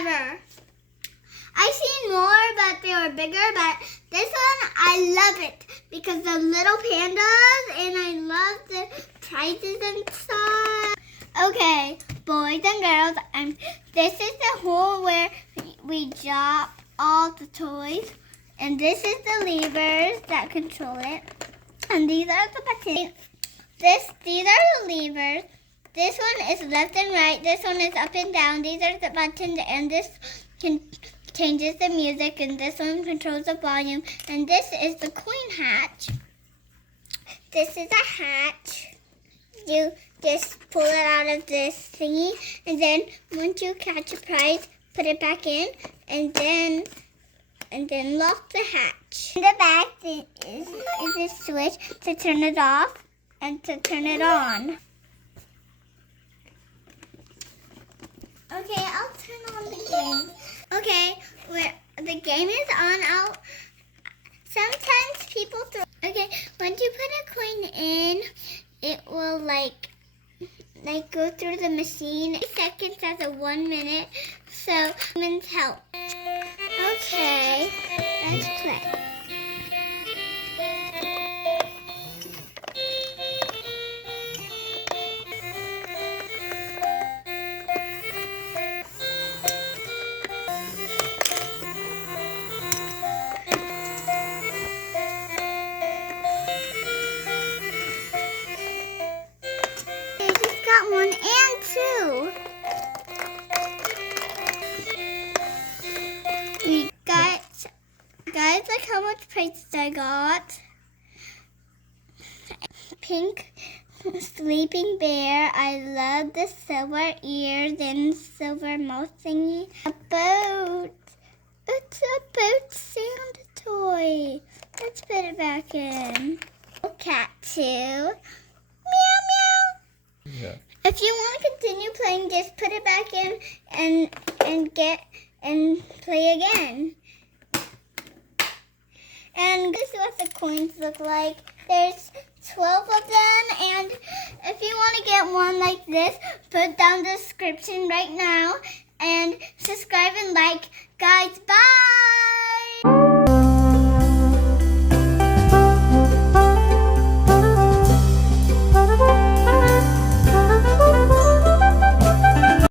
ever. I seen more, but they were bigger. But this one, I love it because the little pandas, and I love the prizes and stuff. Okay, boys and girls, this is the hole where we drop all the toys, and this is the levers that control it, and these are the buttons. These are the levers. This one is left and right. This one is up and down. These are the buttons, and this changes the music, and this one controls the volume. And this is the coin hatch. This is a hatch. You just pull it out of this thingy, and then once you catch a prize, put it back in, and then lock the hatch. In the back is a switch to turn it off and to turn it on. Okay, I'll turn on the game. Okay, the game is on. Sometimes people throw. Okay, once you put a coin in, it will like go through the machine. 8 seconds as a 1 minute, so humans help. Okay, let's play. Got 1 and 2. We got, guys, look how much prizes I got. Pink sleeping bear. I love the silver ears and silver mouth thingy. A boat. It's a boat Santa toy. Let's put it back in. Cat too. Meow meow. Yeah. If you want to continue playing, just put it back in and play again. And this is what the coins look like. There's 12 of them, and if you want to get one like this, put down the description right now and subscribe and like. Guys, bye!